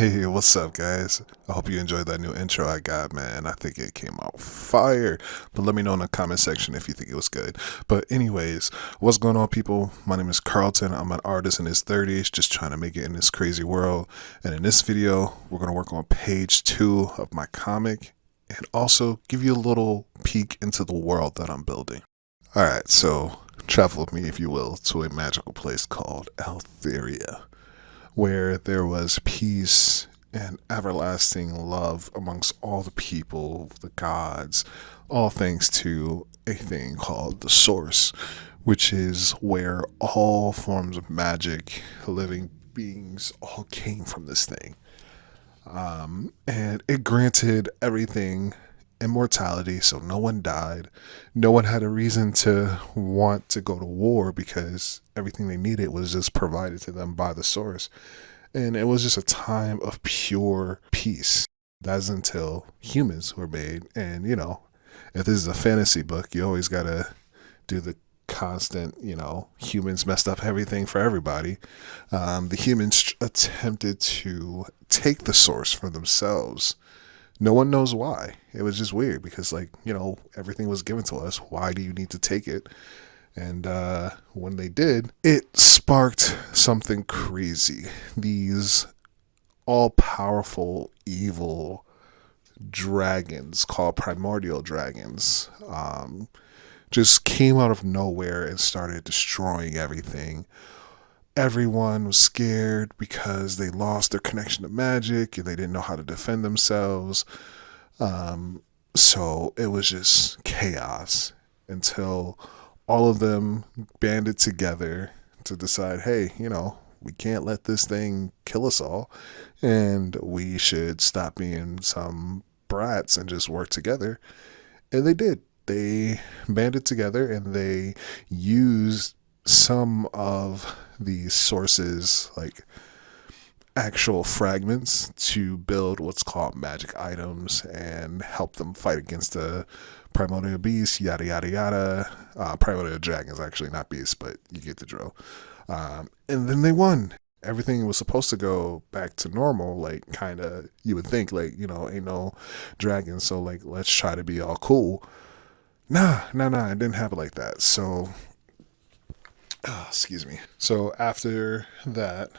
Hey, what's up, guys? I hope you enjoyed that new intro I got, man. I think it came out fire. But let me know in the comment section if you think it was good. But, anyways, what's going on, people? My name is Carlton. I'm an artist in his 30s, just trying to make it in this crazy world. And in this video, we're going to work on page 2 of my comic and also give you a little peek into the world that I'm building. Alright, so travel with me, if you will, to a magical place called Altheria, where there was peace and everlasting love amongst all the people, the gods, all thanks to a thing called the Source, which is where all forms of magic, living beings, all came from this thing. And it granted everything immortality, so no one died. No one had a reason to want to go to war because everything they needed was just provided to them by the Source. And it was just a time of pure peace. That's until humans were made. And, if this is a fantasy book, you always got to do the constant, humans messed up everything for everybody. The humans attempted to take the Source for themselves. No one knows why. It was just weird because, everything was given to us. Why do you need to take it? And when they did, it sparked something crazy. These all powerful, evil dragons called primordial dragons just came out of nowhere and started destroying everything. Everyone was scared because they lost their connection to magic and they didn't know how to defend themselves. So it was just chaos until all of them banded together to decide, hey, we can't let this thing kill us all, and we should stop being some brats and just work together. And they did. They banded together and they used some of these sources, like actual fragments, to build what's called magic items and help them fight against the primordial beasts, yada yada yada. Primordial dragons, actually, not beasts, but you get the drill. And then they won. Everything was supposed to go back to normal, kind of, you would think, ain't no dragons, so, let's try to be all cool. Nah, it didn't happen like that. So, excuse me. So, after that,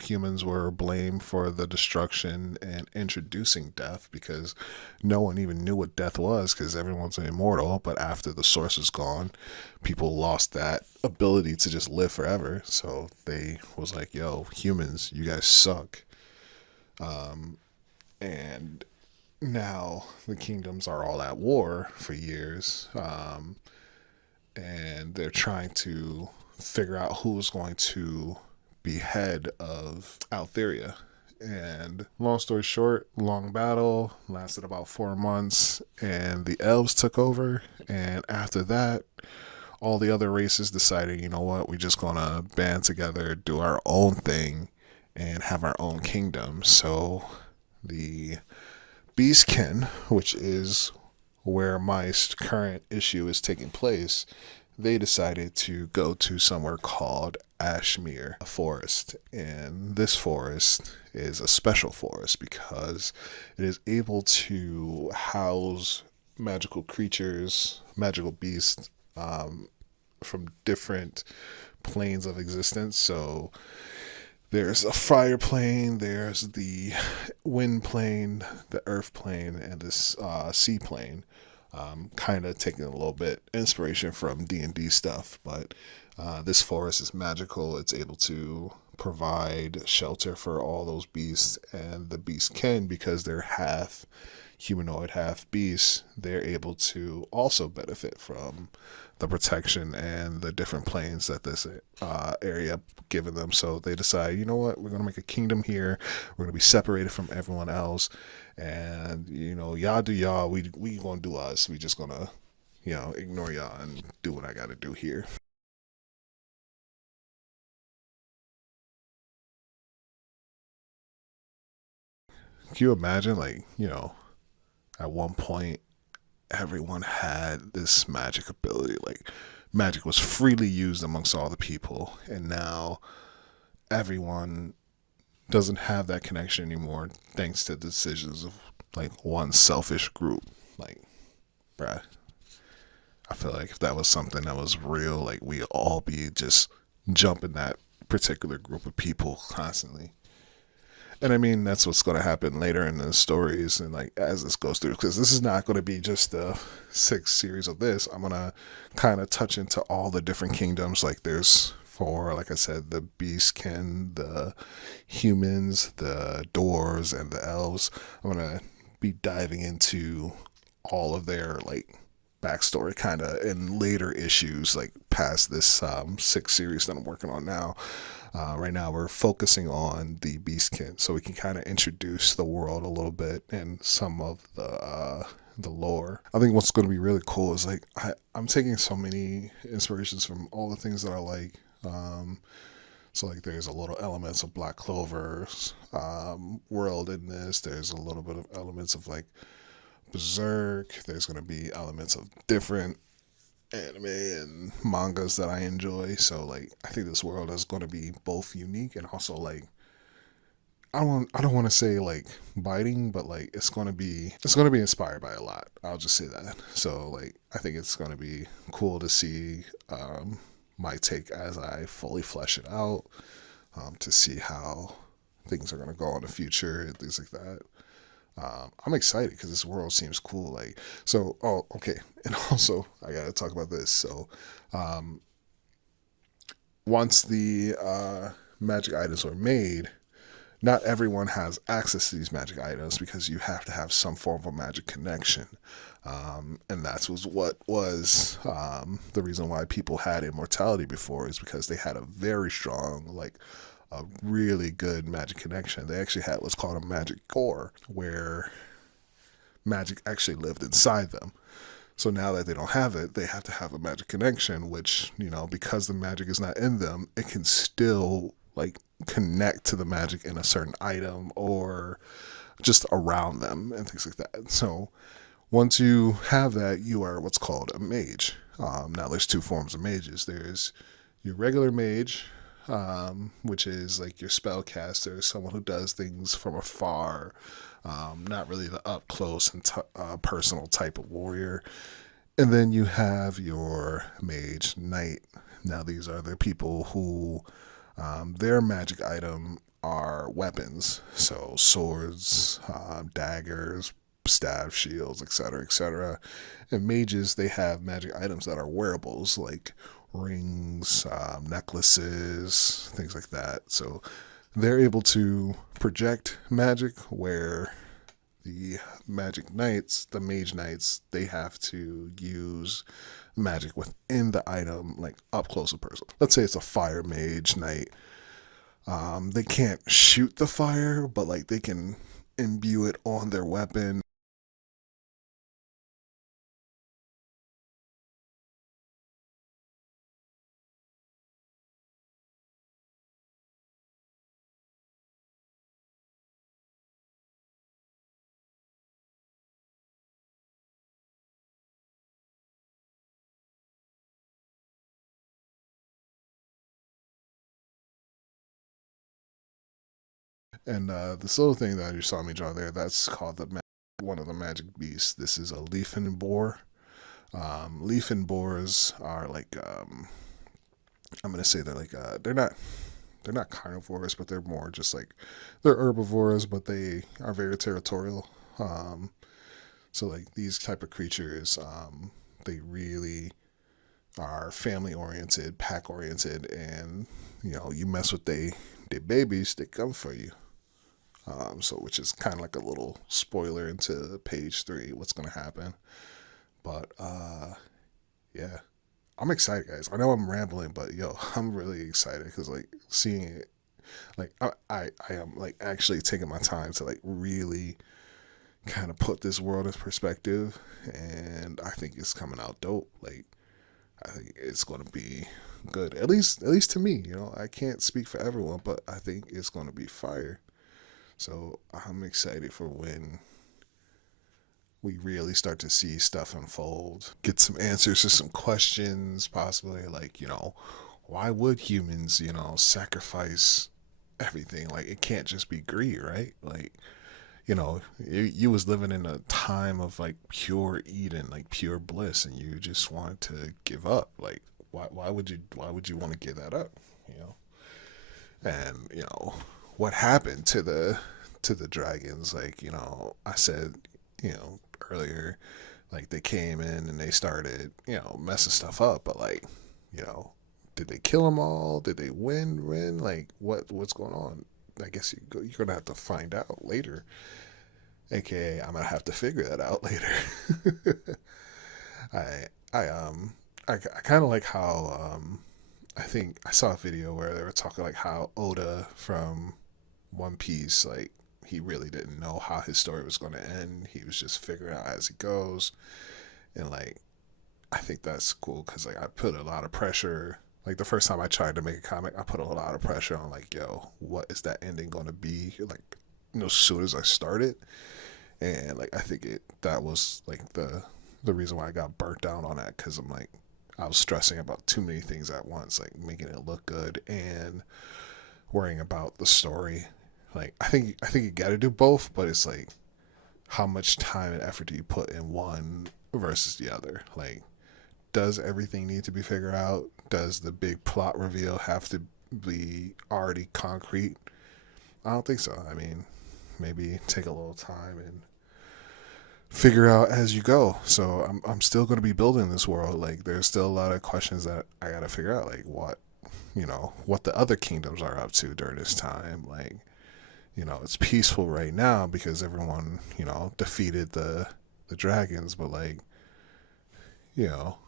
humans were blamed for the destruction and introducing death because no one even knew what death was because everyone's immortal. But after the Source was gone, people lost that ability to just live forever. So they was like, yo, humans, you guys suck. And now the kingdoms are all at war for years. And they're trying to figure out who's going to be head of Altheria. And long story short, long battle, lasted about 4 months, and the elves took over. And after that, all the other races decided, you know what, we're just gonna band together, do our own thing, and have our own kingdom. So the Beastkin, which is where my current issue is taking place, they decided to go to somewhere called Ashmere Forest. And this forest is a special forest because it is able to house magical creatures, magical beasts from different planes of existence. So there's a fire plane, there's the wind plane, the earth plane, and this sea plane. Kind of taking a little bit inspiration from D&D stuff, but this forest is magical. It's able to provide shelter for all those beasts, and the beasts can, because they're half humanoid, half beast, they're able to also benefit from the protection and the different planes that this area given them. So they decide, you know what, we're going to make a kingdom here. We're going to be separated from everyone else. And, y'all do y'all. We going to do us. We just going to, ignore y'all and do what I got to do here. Can you imagine, at one point, everyone had this magic ability. Magic was freely used amongst all the people. And now everyone doesn't have that connection anymore thanks to decisions of like one selfish group. Like, bruh, I feel like if that was something that was real, like we all be just jumping that particular group of people constantly. And I mean, that's what's going to happen later in the stories and like as this goes through, because this is not going to be just the sixth series of this. I'm going to kind of touch into all the different kingdoms. Like there's four, like I said, the beastkin, the humans, the dwarves, and the elves. I'm going to be diving into all of their like backstory kind of in later issues, like past this sixth series that I'm working on now. Right now, we're focusing on the Beastkin, so we can kind of introduce the world a little bit and some of the lore. I think what's going to be really cool is like I'm taking so many inspirations from all the things that I like. So like there's a little elements of Black Clover's world in this. There's a little bit of elements of like Berserk. There's going to be elements of different anime and mangas that I enjoy. So like I think this world is going to be both unique and also like I don't want to say like biting, but like it's going to be inspired by a lot. I'll just say that. So like I think it's going to be cool to see my take as I fully flesh it out, to see how things are going to go in the future and things like that. I'm excited because this world seems cool. Like, so, oh, okay. And also, I got to talk about this. So, um, once the magic items are made, not everyone has access to these magic items because you have to have some form of magic connection. And that's was what was the reason why people had immortality before is because they had a very strong, like, a really good magic connection. They actually had what's called a magic core, where magic actually lived inside them. So now that they don't have it, they have to have a magic connection, which, because the magic is not in them, it can still like connect to the magic in a certain item or just around them and things like that. So once you have that, you are what's called a mage. Now there's two forms of mages. There's your regular mage, which is like your spellcaster, someone who does things from afar, not really the up close and personal type of warrior. And then you have your mage knight. Now these are the people who their magic item are weapons, so swords, daggers, staff, shields, etc., etc. And mages, they have magic items that are wearables, like rings, necklaces, things like that. So they're able to project magic, where the magic knights, the mage knights, they have to use magic within the item, like up close and personal. Let's say it's a fire mage knight. They can't shoot the fire, but like they can imbue it on their weapon. And this little thing that you saw me draw there, that's called one of the magic beasts. This is a leaf and boar. Leaf and boars are like I'm gonna say they're like they're not carnivores, but they're more just like they're herbivores, but they are very territorial. Um, so like these type of creatures, they really are family oriented, pack oriented, and you mess with they babies, they come for you. So which is kind of like a little spoiler into page 3, what's gonna happen. But yeah, I'm excited, guys. I know I'm rambling, but yo, I'm really excited because like seeing it, like I am like actually taking my time to like really kind of put this world in perspective, and I think it's coming out dope. Like I think it's gonna be good. At least to me, I can't speak for everyone, but I think it's gonna be fire. So I'm excited for when we really start to see stuff unfold, get some answers to some questions, possibly like, why would humans, sacrifice everything. Like it can't just be greed, right? Like, you know, you was living in a time of like pure Eden, like pure bliss, and you just wanted to give up. Like, why would you want to give that up? You know, and you know what happened to the dragons. Like, you know, I said, you know, earlier, like they came in and they started, you know, messing stuff up, but like, you know, did they kill them all? Did they win? Like, what's going on? I guess you're gonna have to find out later. AKA, I'm gonna have to figure that out later. I I kind of like how I think I saw a video where they were talking like how Oda from One Piece, like he really didn't know how his story was going to end. He was just figuring out as he goes, and like I think that's cool because like I put a lot of pressure. Like the first time I tried to make a comic, I put a lot of pressure on like, yo, what is that ending going to be? Like, you know, as soon as I started, and like I think that was like the reason why I got burnt down on that because I'm like I was stressing about too many things at once, like making it look good and worrying about the story. Like I think you got to do both, but it's like how much time and effort do you put in one versus the other? Like, does everything need to be figured out? Does the big plot reveal have to be already concrete? I don't think so. I mean, maybe take a little time and figure out as you go. So I'm still going to be building this world. Like there's still a lot of questions that I got to figure out. Like what, you know, what the other kingdoms are up to during this time. Like, you know, it's peaceful right now because everyone, you know, defeated the dragons. But like, you know,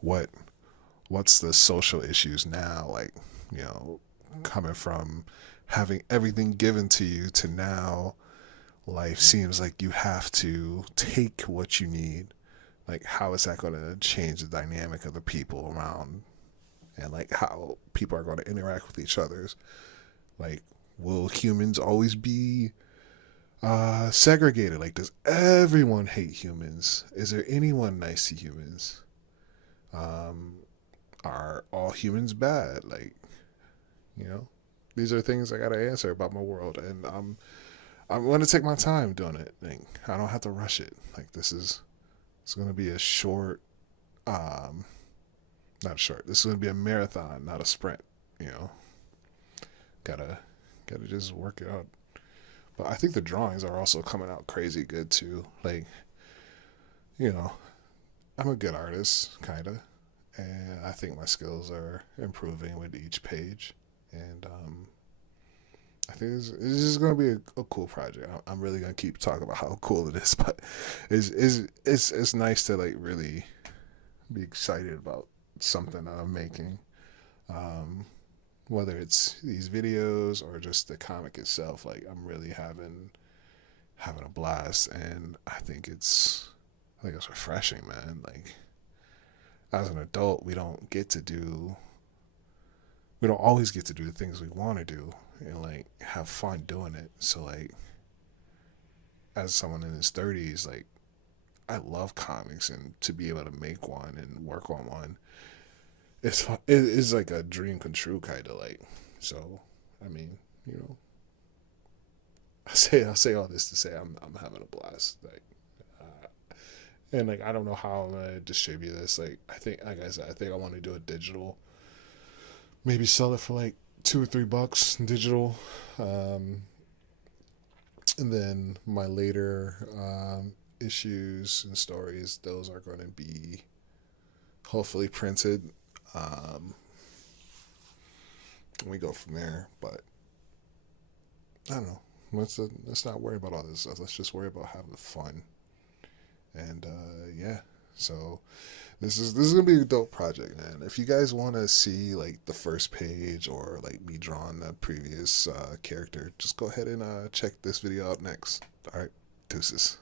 what's the social issues now? Like, you know, coming from having everything given to you to now life seems like you have to take what you need. Like, how is that going to change the dynamic of the people around, and like how people are going to interact with each other? Like, will humans always be segregated? Like, does everyone hate humans? Is there anyone nice to humans? Um, are all humans bad? Like, you know, these are things I gotta answer about my world, and I'm gonna take my time doing it. Like, I don't have to rush it. Like it's gonna be a short, um, not short. This is gonna be a marathon, not a sprint. You know, gotta just work it out. But I think the drawings are also coming out crazy good too. Like, you know, I'm a good artist, kinda, and I think my skills are improving with each page. And I think this is going to be a cool project. I'm really going to keep talking about how cool it is, but it's nice to like really be excited about something that I'm making, um, whether it's these videos or just the comic itself. Like I'm really having a blast, and I think it's refreshing, man. Like as an adult, we don't always get to do the things we want to do and like have fun doing it. So like as someone in his 30s, like I love comics, and to be able to make one and work on one, it's like a dream come true kind of like. So I mean, you know, I say all this to say I'm having a blast. Like, and like I don't know how I'm gonna distribute this. Like I think, like I said, I think I want to do a digital. Maybe sell it for like $2 or $3 digital, um, and then my later issues and stories, those are going to be hopefully printed. Um, and we go from there. But I don't know. Let's not worry about all this stuff. Let's just worry about having fun. And yeah, so this is gonna be a dope project, man. If you guys want to see like the first page or like me drawing the previous character, just go ahead and check this video out next. All right, deuces.